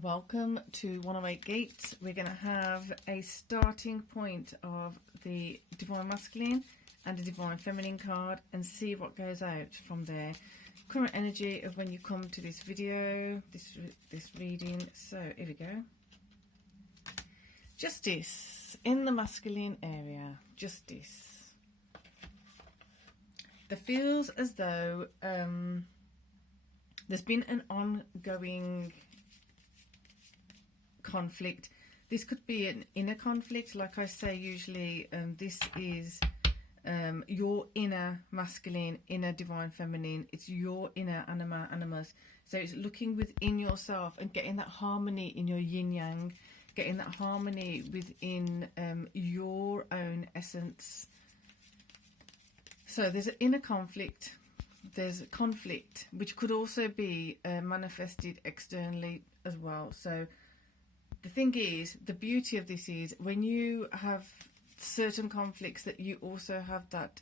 Welcome to 108 Gates. We're going to have a starting point of the Divine Masculine and a Divine Feminine card and see what goes out from there. Current energy of when you come to this video, this reading. So here we go. Justice in the masculine area. Justice. There feels as though there's been an ongoing conflict. This could be an inner conflict. Like I say, usually this is your inner masculine, inner divine feminine. It's your inner anima, animus. So it's looking within yourself and getting that harmony in your yin yang, getting that harmony within your own essence. So there's an inner conflict. There's a conflict which could also be manifested externally as well. So the thing is, the beauty of this is when you have certain conflicts that you also have that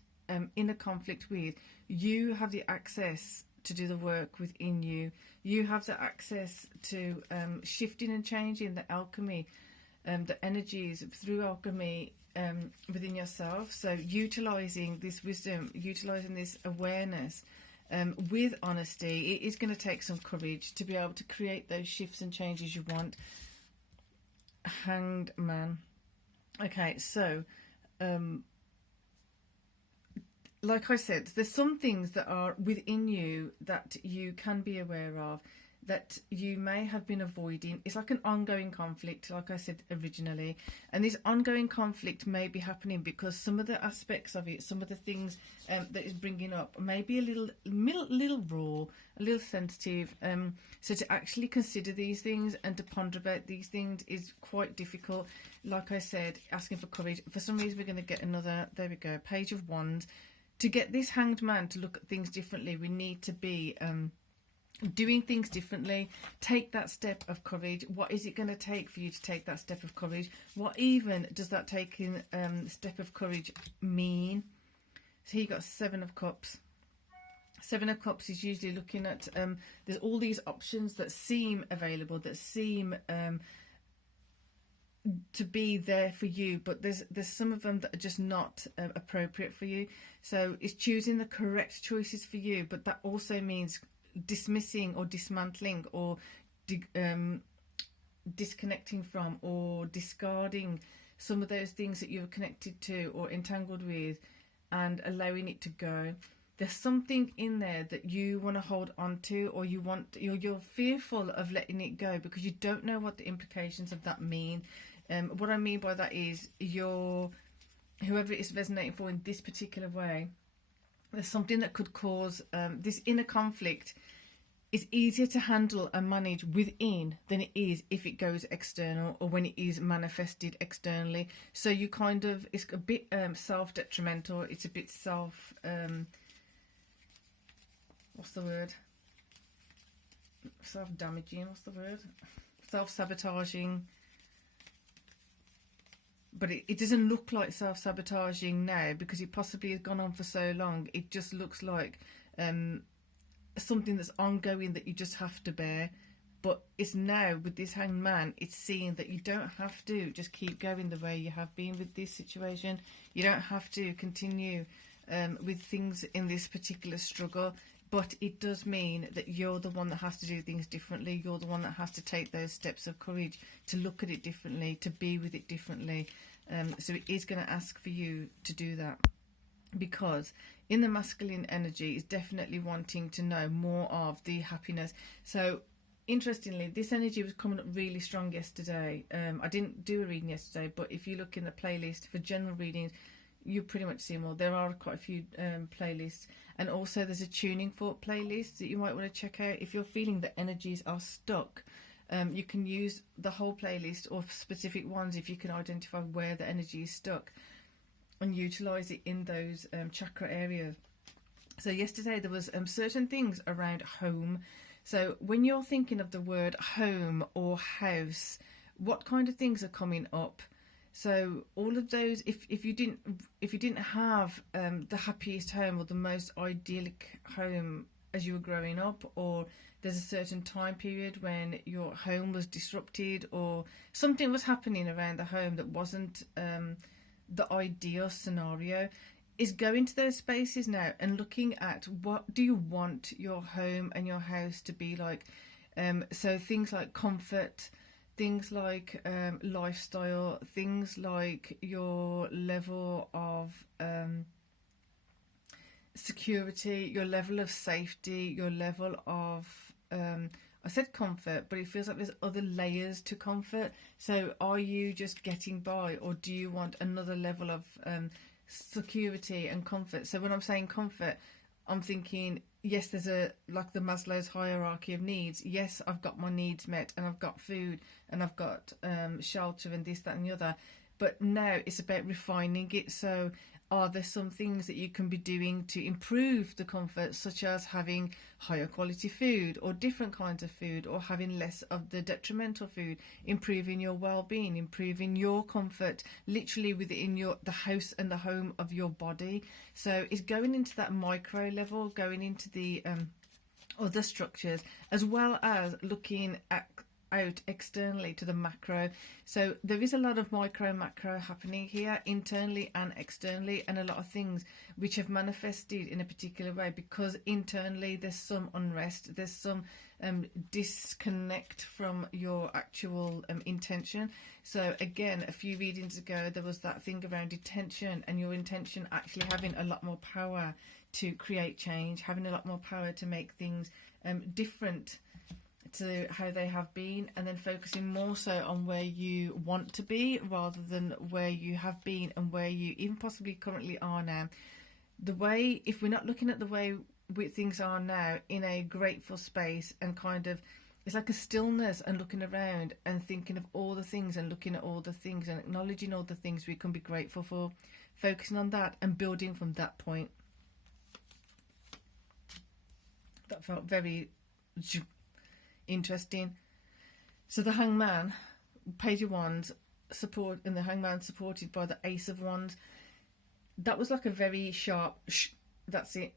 inner conflict with, you have the access to do the work within you. You have the access to shifting and changing the alchemy, the energies through alchemy within yourself. So utilising this wisdom, utilising this awareness with honesty, it is going to take some courage to be able to create those shifts and changes you want. Hanged Man. Okay, so like I said, there's some things that are within you that you can be aware of, that you may have been avoiding. It's like an ongoing conflict, like I said originally, and this ongoing conflict may be happening because some of the aspects of it, some of the things that is bringing up may be a little raw, a little sensitive. So to actually consider these things and to ponder about these things is quite difficult. Like I said, asking for courage. For some reason we're going to get another, there we go, Page of Wands. To get this Hanged Man to look at things differently, we need to be doing things differently. Take that step of courage. What is it going to take for you to take that step of courage? What even does that taking step of courage mean? So you got Seven of Cups. Seven of Cups is usually looking at there's all these options that seem available, that seem to be there for you, but there's some of them that are just not appropriate for you. So it's choosing the correct choices for you, but that also means dismissing or dismantling or disconnecting from or discarding some of those things that you're connected to or entangled with and allowing it to go. There's something in there that you want to hold on to, or you're fearful of letting it go because you don't know what the implications of that mean. What I mean by that is whoever it is resonating for in this particular way, there's something that could cause this inner conflict is easier to handle and manage within than it is if it goes external or when it is manifested externally. So you kind of, it's a bit self-detrimental, it's a bit what's the word? Self-damaging, what's the word? Self-sabotaging. But it doesn't look like self-sabotaging now because it possibly has gone on for so long. It just looks like something that's ongoing that you just have to bear. But it's now, with this Hanged Man, it's seeing that you don't have to just keep going the way you have been with this situation. You don't have to continue with things in this particular struggle. But it does mean that you're the one that has to do things differently. You're the one that has to take those steps of courage to look at it differently, to be with it differently. So it is going to ask for you to do that. Because in the masculine energy is definitely wanting to know more of the happiness. So interestingly, this energy was coming up really strong yesterday. I didn't do a reading yesterday, but if you look in the playlist for general readings, you pretty much see them all. There are quite a few playlists, and also there's a tuning fork playlist that you might want to check out if you're feeling that energies are stuck. You can use the whole playlist or specific ones if you can identify where the energy is stuck and utilize it in those chakra areas. So yesterday there was certain things around home. So when you're thinking of the word home or house, what kind of things are coming up? So all of those, if you didn't have the happiest home or the most idyllic home as you were growing up, or there's a certain time period when your home was disrupted or something was happening around the home that wasn't the ideal scenario, is going to those spaces now and looking at what do you want your home and your house to be like. So things like comfort, things like lifestyle, things like your level of security, your level of safety, your level of I said comfort, but it feels like there's other layers to comfort. So are you just getting by, or do you want another level of security and comfort? So when I'm saying comfort, I'm thinking, yes, there's a, like the Maslow's hierarchy of needs. Yes, I've got my needs met, and I've got food, and I've got shelter, and this, that, and the other. But now it's about refining it. So are there some things that you can be doing to improve the comfort, such as having higher quality food or different kinds of food, or having less of the detrimental food, improving your well-being, improving your comfort literally within the house and the home of your body. So it's going into that micro level, going into the other structures, as well as looking out externally to the macro. So there is a lot of micro macro happening here, internally and externally, and a lot of things which have manifested in a particular way because internally there's some unrest, there's some disconnect from your actual intention. So again, a few readings ago there was that thing around intention, and your intention actually having a lot more power to create change, having a lot more power to make things different to how they have been, and then focusing more so on where you want to be rather than where you have been and where you even possibly currently are now. The way, if we're not looking at the way things are now in a grateful space, and kind of it's like a stillness and looking around and thinking of all the things and looking at all the things and acknowledging all the things we can be grateful for, focusing on that and building from that point. That felt very interesting. So the Hangman, Page of Wands, support, and the Hangman supported by the Ace of Wands. That was like a very sharp that's it.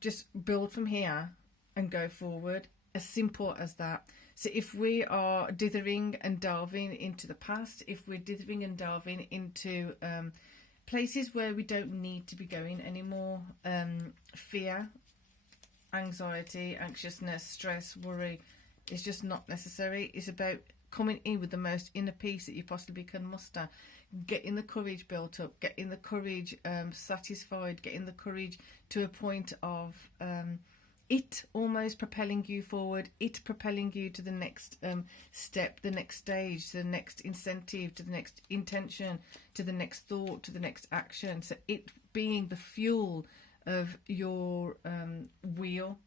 Just build from here and go forward. As simple as that. So if we are dithering and delving into the past, if we're dithering and delving into places where we don't need to be going anymore, fear, anxiety, anxiousness, stress, worry, it's just not necessary. It's about coming in with the most inner peace that you possibly can muster, getting the courage built up, getting the courage satisfied, getting the courage to a point of it almost propelling you forward, it propelling you to the next step, the next stage, to the next incentive, to the next intention, to the next thought, to the next action. So it being the fuel of your wheel.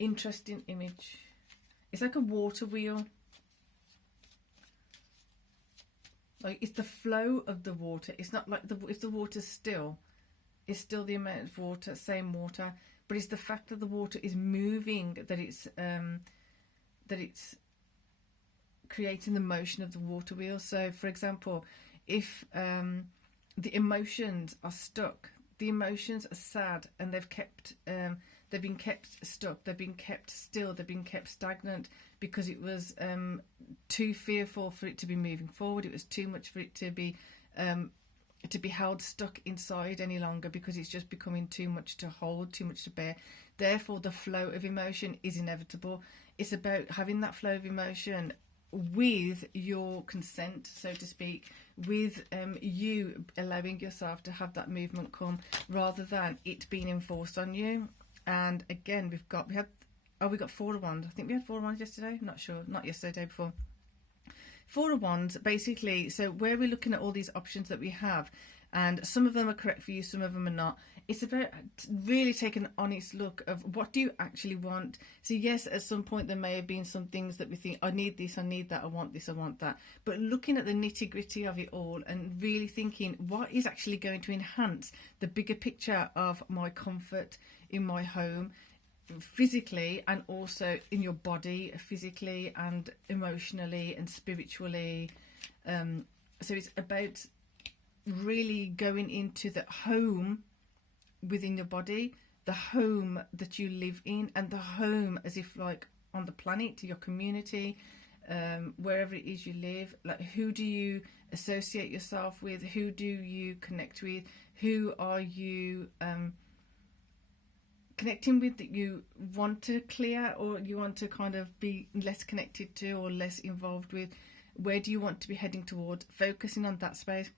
Interesting image. It's like a water wheel. Like it's the flow of the water. It's not like if the water's still, it's still the amount of water, same water, but it's the fact that the water is moving, that it's creating the motion of the water wheel. So for example, if the emotions are stuck, the emotions are sad, and they've been kept stuck, they've been kept still, they've been kept stagnant because it was too fearful for it to be moving forward. It was too much for it to be held stuck inside any longer, because it's just becoming too much to hold, too much to bear. Therefore, the flow of emotion is inevitable. It's about having that flow of emotion with your consent, so to speak, with you allowing yourself to have that movement come, rather than it being enforced on you. And again, we got Four of Wands. I think we had Four of Wands yesterday. I'm not sure. Not yesterday, day before. Four of Wands, basically, so where we're looking at all these options that we have, and some of them are correct for you, some of them are not. It's about really taking an honest look of what do you actually want. So yes, at some point there may have been some things that we think, I need this, I need that, I want this, I want that. But looking at the nitty gritty of it all and really thinking, what is actually going to enhance the bigger picture of my comfort in my home, physically and also in your body, physically and emotionally and spiritually. So it's about really going into the home within your body. the home that you live in, and the home as if like on the planet, to your community, wherever it is you live. Like, who do you associate yourself with? Who do you connect with? Who are you connecting with that you want to clear, or you want to kind of be less connected to or less involved with? Where do you want to be heading towards? Focusing on that space.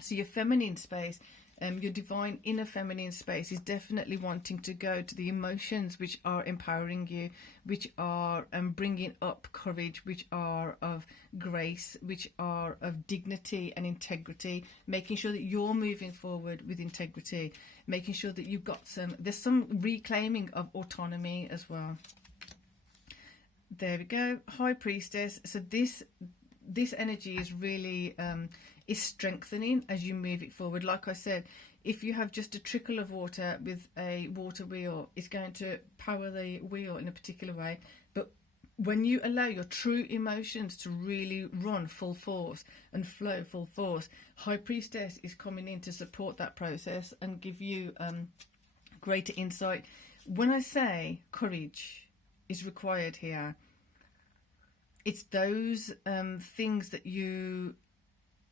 So your feminine space, your divine inner feminine space, is definitely wanting to go to the emotions which are empowering you, which are bringing up courage, which are of grace, which are of dignity and integrity, making sure that you're moving forward with integrity, making sure that you've got there's some reclaiming of autonomy as well. There we go. High Priestess. So this energy is really is strengthening as you move it forward. Like I said, if you have just a trickle of water with a water wheel, it's going to power the wheel in a particular way. But when you allow your true emotions to really run full force and flow full force, High Priestess is coming in to support that process and give you greater insight. When I say courage is required here, it's those things that you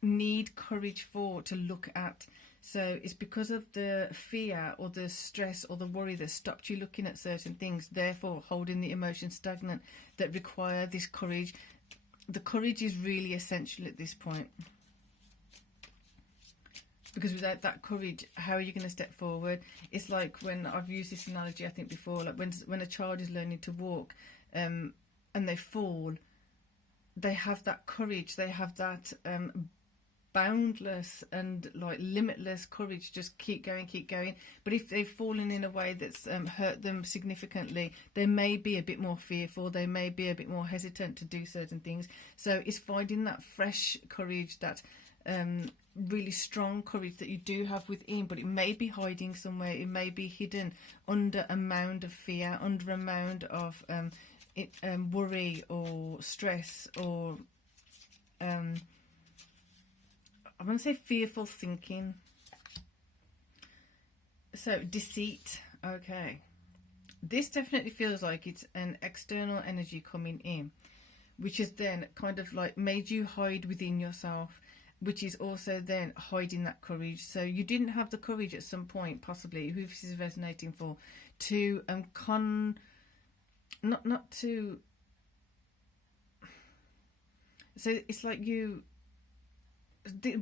need courage for, to look at. So it's because of the fear or the stress or the worry that stopped you looking at certain things, therefore holding the emotion stagnant, that require this courage. The courage is really essential at this point, because without that courage, how are you going to step forward? It's like, when I've used this analogy I think before, like when a child is learning to walk and they fall, they have that courage, they have that boundless and like limitless courage, just keep going. But if they've fallen in a way that's hurt them significantly, they may be a bit more fearful, they may be a bit more hesitant to do certain things. So it's finding that fresh courage, that really strong courage that you do have within, but it may be hiding somewhere, it may be hidden under a mound of fear, under a mound of worry or stress, or I want to say fearful thinking. So deceit. Okay, this definitely feels like it's an external energy coming in, which has then kind of like made you hide within yourself, which is also then hiding that courage. So you didn't have the courage at some point, possibly, who this is resonating for, to not to. So it's like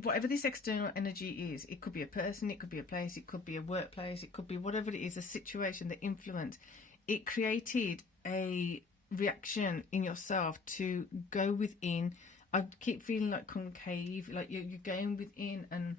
whatever this external energy is, it could be a person, it could be a place, it could be a workplace, it could be whatever it is, a situation, the influence. It created a reaction in yourself to go within. I keep feeling like concave, like you're going within, and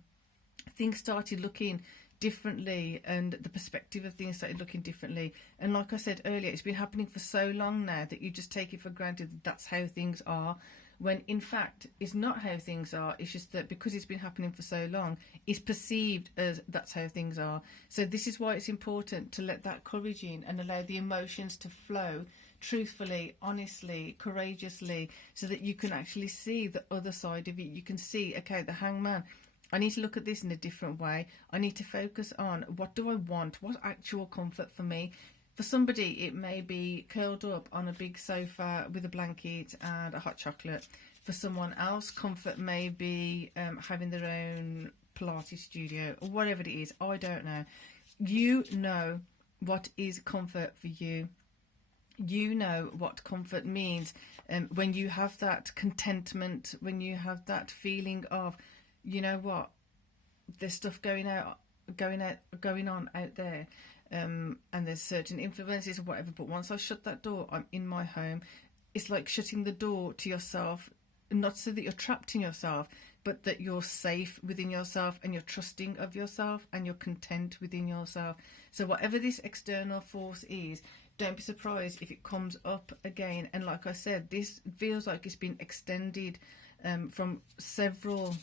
things started looking differently, and the perspective of things started looking differently. And like I said earlier, it's been happening for so long now that you just take it for granted that that's how things are, when in fact it's not how things are. It's just that because it's been happening for so long, it's perceived as that's how things are. So this is why it's important to let that courage in and allow the emotions to flow truthfully, honestly, courageously, so that you can actually see the other side of it. You can see, okay, the Hangman, I need to look at this in a different way. I need to focus on, what do I want? What actual comfort for me? For somebody, it may be curled up on a big sofa with a blanket and a hot chocolate. For someone else, comfort may be having their own Pilates studio, or whatever it is. I don't know. You know what is comfort for you. You know what comfort means when you have that contentment, when you have that feeling of, you know what, there's stuff going on out there. And there's certain influences or whatever, but once I shut that door, I'm in my home. It's like shutting the door to yourself, not so that you're trapped in yourself, but that you're safe within yourself, and you're trusting of yourself, and you're content within yourself. So whatever this external force is, don't be surprised if it comes up again. And like I said, this feels like it's been extended from several,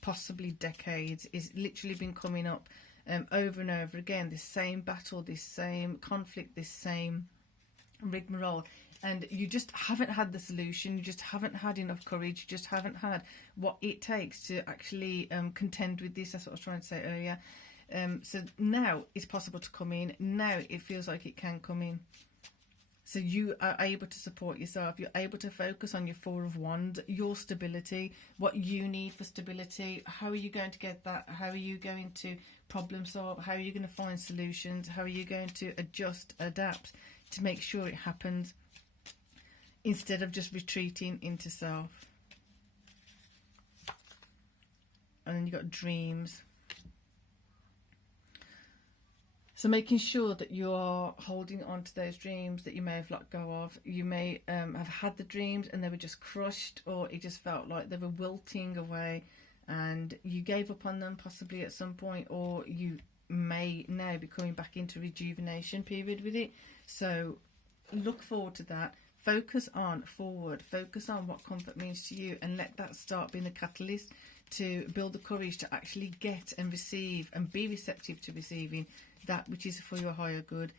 possibly decades. It's literally been coming up over and over again, this same battle, this same conflict, this same rigmarole, and you just haven't had the solution. You just haven't had enough courage. You just haven't had what it takes to actually contend with this. That's what I was trying to say earlier. So now it's possible to come in. Now it feels like it can come in. So you are able to support yourself. You're able to focus on your Four of Wands, your stability, what you need for stability. How are you going to get that? How are you going to problem solve? How are you going to find solutions? How are you going to adjust, adapt to make sure it happens instead of just retreating into self? And then you've got dreams. So making sure that you are holding on to those dreams that you may have let go of. You may have had the dreams and they were just crushed, or it just felt like they were wilting away and you gave up on them possibly at some point, or you may now be coming back into rejuvenation period with it. So look forward to that. Focus on forward. Focus on what comfort means to you, and let that start being the catalyst to build the courage to actually get and receive and be receptive to receiving that which is for your higher good.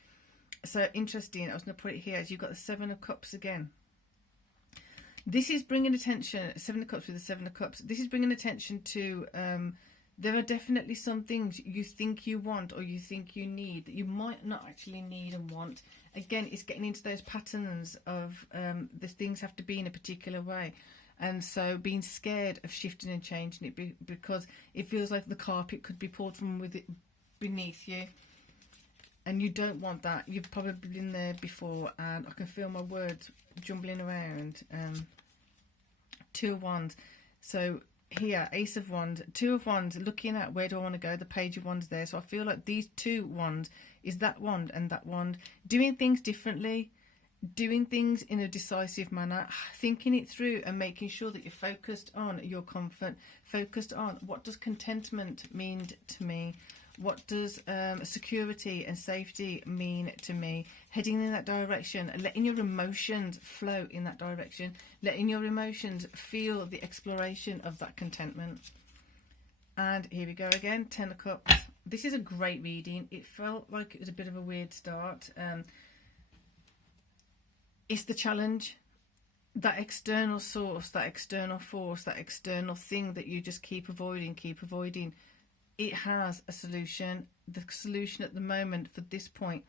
So interesting, I was going to put it here as you've got the Seven of Cups again. This is bringing attention, Seven of Cups with the Seven of Cups. This is bringing attention to there are definitely some things you think you want or you think you need that you might not actually need and want. Again, it's getting into those patterns of the things have to be in a particular way. And so being scared of shifting and changing it because it feels like the carpet could be pulled from with it beneath you. And you don't want that. You've probably been there before, and I can feel my words jumbling around. Two of Wands. So here, Ace of Wands, Two of Wands, looking at where do I want to go, the Page of Wands there. So I feel like these two wands is that wand and that wand. Doing things differently, doing things in a decisive manner, thinking it through and making sure that you're focused on your comfort, focused on what does contentment mean to me, what does security and safety mean to me, heading in that direction, letting your emotions flow in that direction, letting your emotions feel the exploration of that contentment. And here we go again, Ten of Cups. This is a great reading. It felt like it was a bit of a weird start. It's the challenge, that external source, that external force, that external thing that you just keep avoiding. It has a solution. The solution at the moment for this point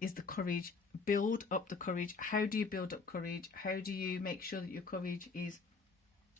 is the courage. Build up the courage. How do you build up courage? How do you make sure that your courage is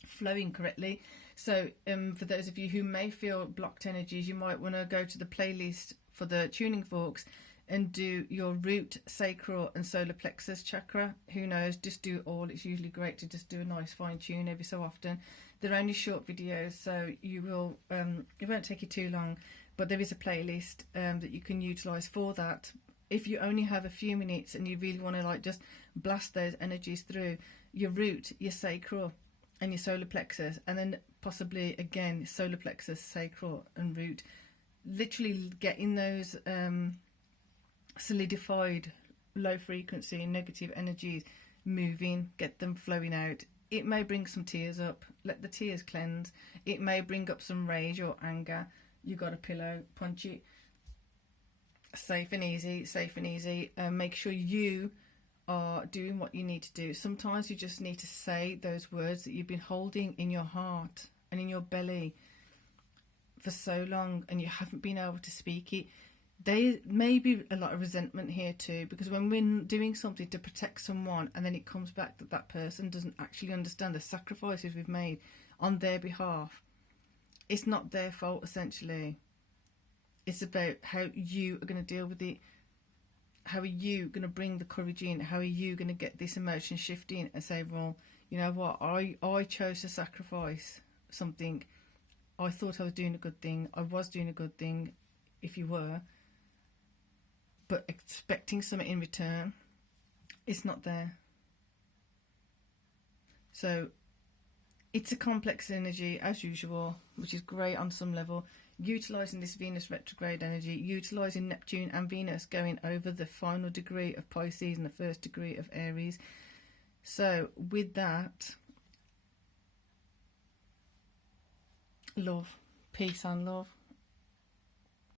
flowing correctly? So for those of you who may feel blocked energies, you might want to go to the playlist for the tuning forks and do your root, sacral and solar plexus chakra. Who knows, just do it all. It's usually great to just do a nice fine tune every so often. They're only short videos, so you will it won't take you too long, but there is a playlist that you can utilize for that. If you only have a few minutes and you really want to like just blast those energies through your root, your sacral and your solar plexus, and then possibly again solar plexus, sacral and root, literally getting those solidified low frequency negative energies moving, get them flowing out. It may bring some tears up, let the tears cleanse. It may bring up some rage or anger. You got a pillow, punch it. Safe and easy, safe and easy. Make sure you are doing what you need to do. Sometimes you just need to say those words that you've been holding in your heart and in your belly for so long and you haven't been able to speak it. There may be a lot of resentment here too, because when we're doing something to protect someone and then it comes back that that person doesn't actually understand the sacrifices we've made on their behalf, it's not their fault essentially. It's about how you are going to deal with it. How are you going to bring the courage in? How are you going to get this emotion shifting and say, well, you know what, I chose to sacrifice something. I thought I was doing a good thing. I was doing a good thing, if you were. But expecting something in return, it's not there. So it's a complex energy as usual, which is great on some level. Utilising this Venus retrograde energy, utilising Neptune and Venus going over the final degree of Pisces and the first degree of Aries. So with that, love, peace and love.